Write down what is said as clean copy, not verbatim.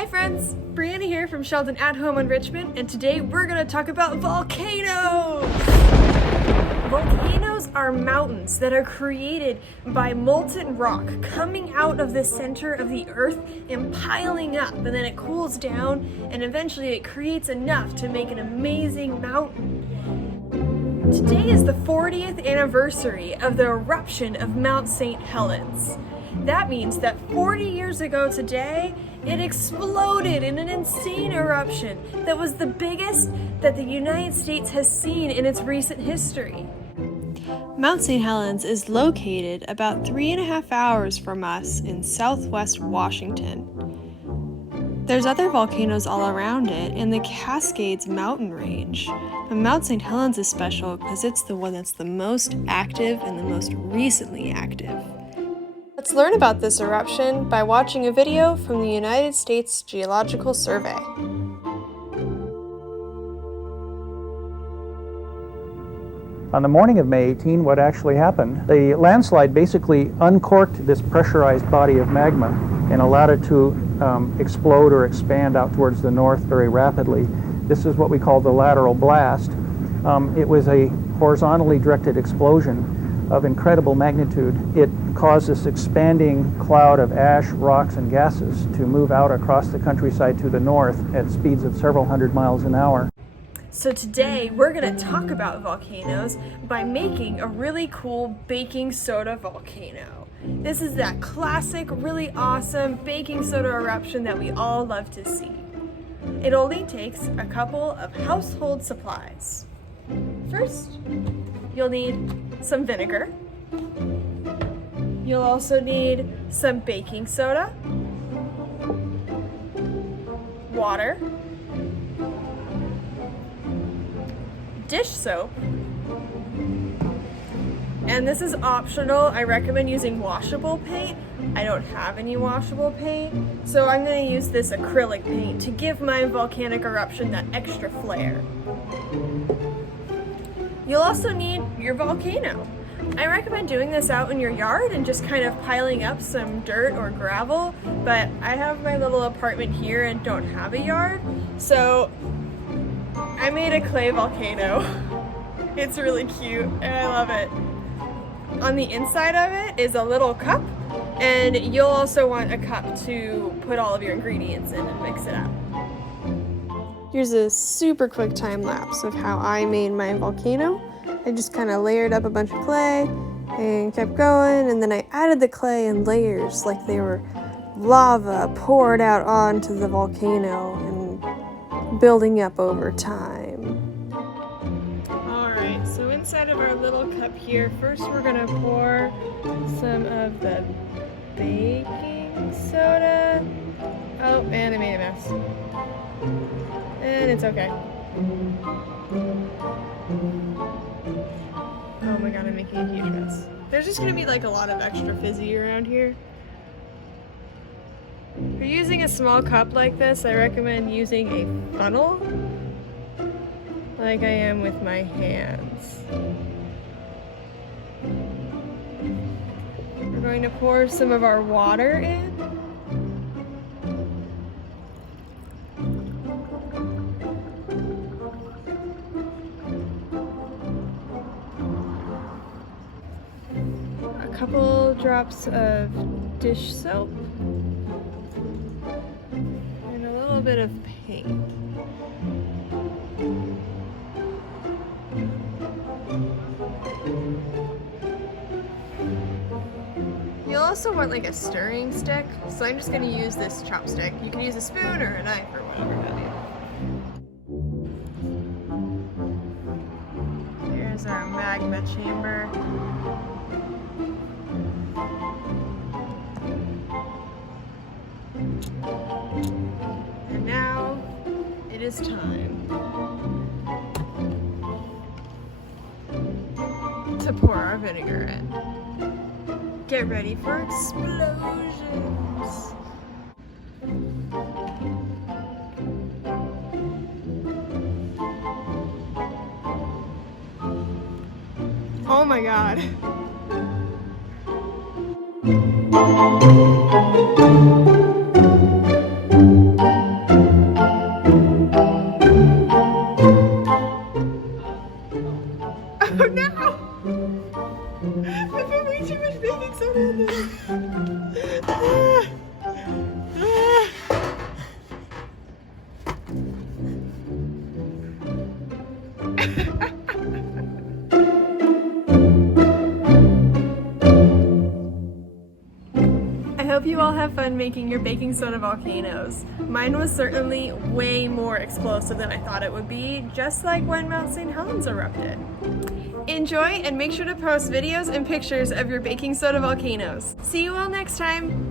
Hi friends, Brianna here from Sheldon at Home Enrichment, and today we're going to talk about volcanoes! Volcanoes are mountains that are created by molten rock coming out of the center of the earth and piling up, and then it cools down and eventually it creates enough to make an amazing mountain. Today is the 40th anniversary of the eruption of Mount St. Helens. That means that 40 years ago today, it exploded in an insane eruption that was the biggest that the United States has seen in its recent history. Mount St. Helens is located about 3.5 hours from us in southwest Washington. There's other volcanoes all around it in the Cascades mountain range, but Mount St. Helens is special because it's the one that's the most active and the most recently active. Let's learn about this eruption by watching a video from the United States Geological Survey. On the morning of May 18, what actually happened, the landslide basically uncorked this pressurized body of magma and allowed it to explode or expand out towards the north very rapidly. This is what we call the lateral blast. It was a horizontally directed explosion of incredible magnitude. It caused this expanding cloud of ash, rocks, and gases to move out across the countryside to the north at speeds of several hundred miles an hour. So today we're going to talk about volcanoes by making a really cool baking soda volcano. This is that classic, really awesome baking soda eruption that we all love to see. It only takes a couple of household supplies. First, you'll need some vinegar. You'll also need some baking soda, water, dish soap, and this is optional. I recommend using washable paint. I don't have any washable paint, so I'm going to use this acrylic paint to give my volcanic eruption that extra flair. You'll also need your volcano. I recommend doing this out in your yard and just kind of piling up some dirt or gravel, but I have my little apartment here and don't have a yard, so I made a clay volcano. It's really cute and I love it. On the inside of it is a little cup, and you'll also want a cup to put all of your ingredients in and mix it up. Here's a super quick time lapse of how I made my volcano. I just kind of layered up a bunch of clay and kept going, and then I added the clay in layers like they were lava poured out onto the volcano and building up over time. Alright, so inside of our little cup here, first we're going to pour some of the baking soda. Oh, and I made a mess. And it's okay. Oh my god, I'm making a huge mess. There's just gonna be like a lot of extra fizzy around here. If you're using a small cup like this, I recommend using a funnel, like I am with my hands. We're going to pour some of our water in. A couple drops of dish soap and a little bit of paint. You'll also want like a stirring stick, so I'm just going to use this chopstick. You can use a spoon or a knife or whatever have you. Here's our magma chamber. And now it is time to pour our vinegar in. Get ready for explosions. Oh my god. Oh no! I put way too much baking soda in this. I hope you all have fun making your baking soda volcanoes. Mine was certainly way more explosive than I thought it would be, just like when Mount St. Helens erupted. Enjoy and make sure to post videos and pictures of your baking soda volcanoes. See you all next time!